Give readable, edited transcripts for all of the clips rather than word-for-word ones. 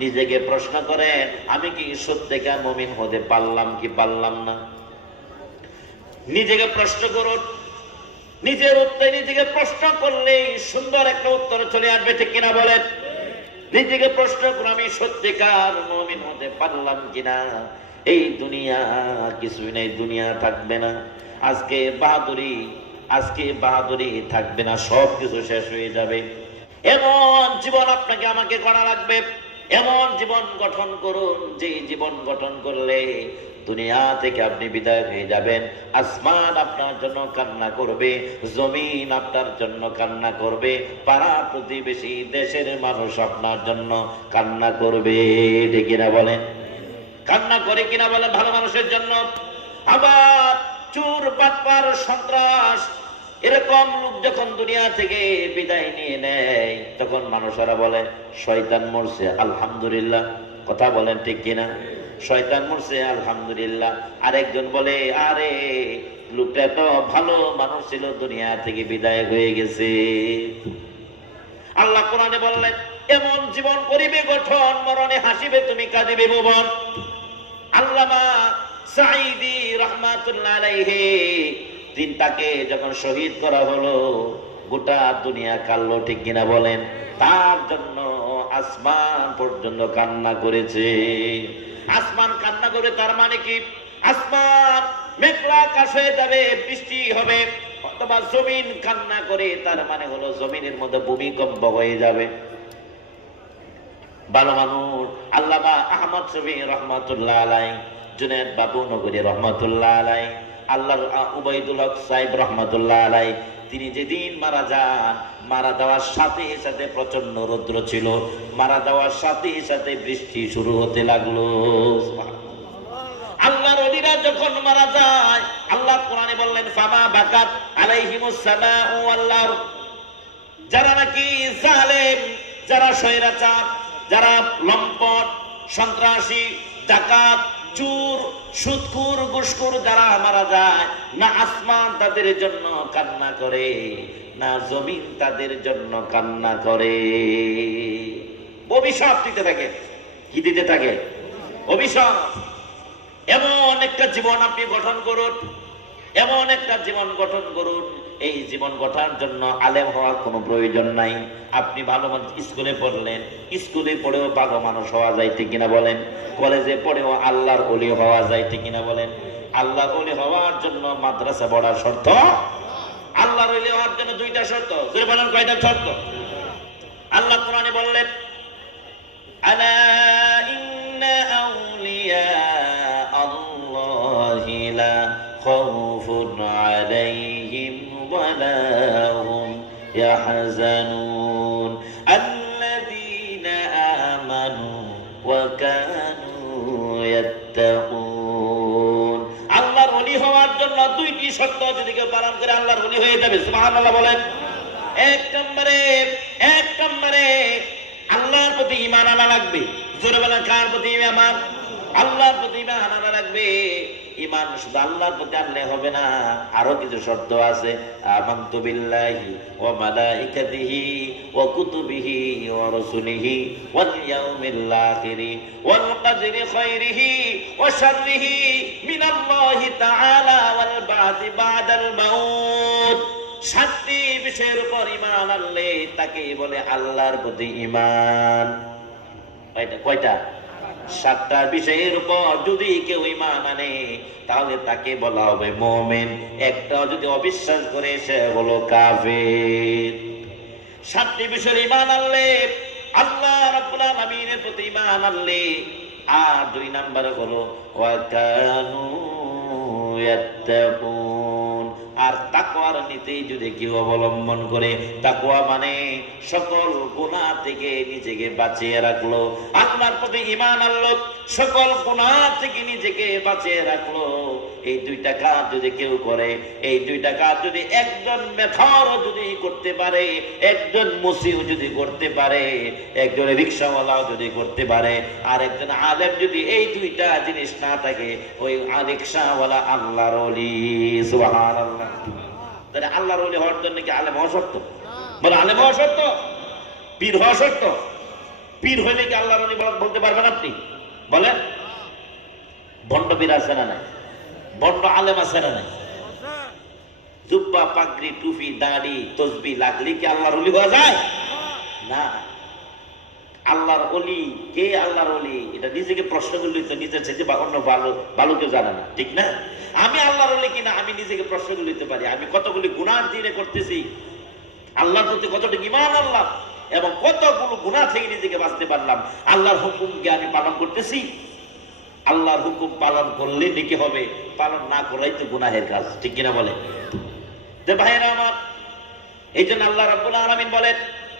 নিজেকে প্রশ্ন করেন, আমি কি সত্যিকার মুমিন হতে পারলাম কি পারলাম না? নিজেকে প্রশ্ন করুন। নিজের উত্তরে নিজেকে প্রশ্ন করলেই সুন্দর একটা উত্তর চলে আসবে, ঠিক কিনা বলেন? নিজেকে প্রশ্ন করুন, আমি সত্যিকার মুমিন হতে পারলাম কিনা? এই দুনিয়া কিছুই নাই, দুনিয়া থাকবে না। আজকে বাহাদুরি থাকবে না, সব কিছু শেষ হয়ে যাবে। এমন জীবন আপনাকে আমাকে করা লাগবে। এমন জীবন গঠন করুন, যে জীবন গঠন করলে দুনিয়া থেকে আপনি বিদায় হয়ে যাবেন। আসমান আপনার জন্য কান্না করবে, জমিন আপনার জন্য কান্না করবে, পাড়া প্রতিবেশী দেশের মানুষ আপনার জন্য কান্না করবে, ঠিক কিনা বলেন? কান্না করে কিনা বলেন? ভালো মানুষের জন্য। আবার চোর, বাটপার, সন্ত্রাস এরকম লোক যখন দুনিয়া থেকে বিদায় নিয়ে নেয়, তখন মানুষেরা বলে শয়তান মরছে আলহামদুলিল্লাহ। কথা বলেন ঠিক কিনা? শয়তান মরছে আলহামদুলিল্লাহ। আরেকজন বলে আরে লোকটা তো ভালো মানুষ ছিল, দুনিয়া থেকে বিদায় হয়ে গেছে। আল্লাহ কোরআনে বললেন, এমন জীবন করিবে গঠন, মরণে হাসিবে তুমি কাঁদিবে ভুবন। আল্লামা সাঈদী রাহমাতুল্লাহ আলাইহি তাকে যখন শহীদ করা হলো, গোটা দুনিয়া কাঁদলো, ঠিক কিনা বলেন? তার জন্য আসমান পর্যন্ত কান্না করেছে। আসমান কান্না করে তার মানে কি? আসমান মেঘলা আকাশ হয়ে যাবে, বৃষ্টি হবে। অথবা জমিন কান্না করে তার মানে হলো জমিনের মধ্যে ভূমিকম্প হয়ে যাবে। ভালো মানুষ আল্লামা আহমদ শফী রহমাতুল্লাহ আলাইহি, জুনায়েদ বাবু নগরী রহমাতুল্লাহ আলাইহি, আল্লাহর উবাইদুল হক সাহেব রহমাতুল্লাহ আলাইহি, তিনি যেদিন মারা যান, মারা যাওয়ার সাথে সাথে প্রচন্ড রৌদ্র ছিল, মারা যাওয়ার সাথে সাথে বৃষ্টি শুরু হতে লাগলো। আল্লাহর ওলিরা যখন মারা যায়, আল্লাহ কোরআনে বললেন ফামা বাকাত আলাইহিমুস সামাউ ওয়াল আরদ। যারা নাকি জালেম, যারা স্বৈরাচার, যারা লম্পট, সন্ত্রাসী, ডাকাত, চোর, সুদখোর, ঘুষখোর যারা মারা যায়, না আসমান তাদের জন্য কান্না করে, না জমিন তাদের জন্য কান্না করে। অভিশাপ দিতে থাকে। কি দিতে থাকে? অভিশাপ। এমন একটা জীবন আপনি গঠন করুন, এমন একটা জীবন গঠন করুন। এই জীবন গঠার জন্য আলেম হওয়ার কোনো প্রয়োজন নাই। আপনি ভালো স্কুলে পড়লেন, স্কুলে পড়েও ভালো মানুষ হওয়া যায়, ঠিক কিনা বলেন? কলেজে পড়েও আল্লাহর ওলি হওয়া যায়, ঠিক কিনা বলেন? আল্লাহর ওলি হওয়ার জন্য মাদ্রাসা পড়ার শর্ত, আল্লাহর ওলি হওয়ার জন্য দুইটা শর্ত। জোরে বলেন কয়টা শর্ত? আল্লাহ কোরআনে বললেন, আলা ইন্না আউলিয়া আল্লাহি লা খাউফুন আলাইহিম ওয়ালা হুম ইয়াহজানুন আল্লাযীনা আমানু ওয়া কানু ইয়াত্তাকুন। আল্লাহর ওলি হওয়ার জন্য দুইটি শর্ত যদি কেউ পালন করে আল্লাহর ওলি হয়ে যাবে। সুবহানাল্লাহ বলেন। এক নম্বরে আল্লাহর প্রতি ঈমান আনা লাগবে। জোরে বলেন কার প্রতি ঈমান? আল্লাহর প্রতি ঈমান আনা লাগবে। ঈমান শুধু আল্লাহর প্রতি আনলে হবে না, আরো কিছু শর্ত আছে। আমানতু বিল্লাহি ওয়া মালাইকাতিহি ওয়া কুতুবিহি ওয়া রাসূলিহি ওয়াল ইয়াউমিল আখিরি ওয়াল কদরি খাইরিহি ওয়া শাররিহি মিনাল্লাহি তাআলা ওয়াল বা'থি বা'দাল মাউত। সাতটি বিষয়ের উপর ঈমান আনলে তাকে বলে আল্লাহর প্রতি ঈমান। কয়টা? সাতটা বিষয়ের উপর যদি কেউ ঈমান আনে, তাহলে তাকে বলা হবে মুমিন। একটা যদি অবিশ্বাস করে, সে হলো কাফির। সাতটি বিষয়ের ঈমান আনলে, আল্লাহ রাব্বুল আলামিনের প্রতি ঈমান আনলে। আর দুই নম্বরে হলো ওয়া কানু ইয়াত্তাকুন। আর তাকওয়ার নীতি যদি কেউ অবলম্বন করে, তাকওয়া মানে সকল গুনাহ থেকে নিজেকে বাঁচিয়ে রাখলো, আল্লাহর প্রতি ঈমান আনলো, সকল গুনাহ থেকে নিজেকে বাঁচিয়ে রাখলো। এই দুইটা কাজ যদি কেউ করে, এই দুইটা কাজ যদি একজন মেথর যদি করতে পারে, একজন মুসিও যদি করতে পারে, একজন রিকশাওয়ালাও যদি করতে পারে, আর একজন আলেম যদি এই দুইটা জিনিস না থাকে, ওই রিকশাওয়ালা আল্লাহর ওলি। সুবহানাল্লাহ। তাহলে আল্লাহর ওলি হওয়ার জন্য কি আলেম হওয়া শর্ত? বলে আলেম হওয়া শর্ত, পীর হওয়া শর্ত। পীর হইলে কি আল্লাহর ওলি বলতে পারবেন আপনি? বলেন। ভণ্ড বীর আছে না নাই? ভণ্ড আলেম আছে না নাই? জুব্বা পাগড়ি টুপি দাড়ি তসবি লাগলে কি আল্লাহর ওলি হওয়া যায়? না। আল্লাহর ওলি কে? আল্লাহর ওলি এটা নিজেকে প্রশ্ন করলে তো নিজের চাইতে অন্য ভালো ভালো কেউ জানে না, ঠিক না? আমি আল্লাহর ওলি কিনা আমি নিজেকে প্রশ্ন করে নিতে পারি। আমি কতগুলি গুনাহ দিনে করতেছি, আল্লাহর প্রতি কতটুকু ঈমান আনলাম এবং কতগুলো গুনাহ থেকে নিজেকে বাঁচতে পারলাম। আল্লাহর হুকুমকে আমি পালন করতেছি। আল্লাহর হুকুম পালন করলে নেকি হবে, পালন না করাই তো গুনাহের কাজ, ঠিক কিনা বলে? যে ভাইয়েরা আমার, এই জন্য আল্লাহ রাব্বুল আলামিন বলেন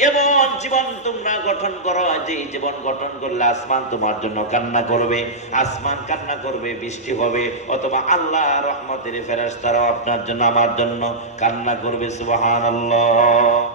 এমন জীবন তোমরা গঠন করো যে জীবন গঠন করলে আসমান তোমার জন্য কান্না করবে, আসমান কান্না করবে, বৃষ্টি হবে, অথবা আল্লাহ রহমতের ফেরেশতারাও আপনার জন্য আমার জন্য কান্না করবে। সুবহানাল্লাহ।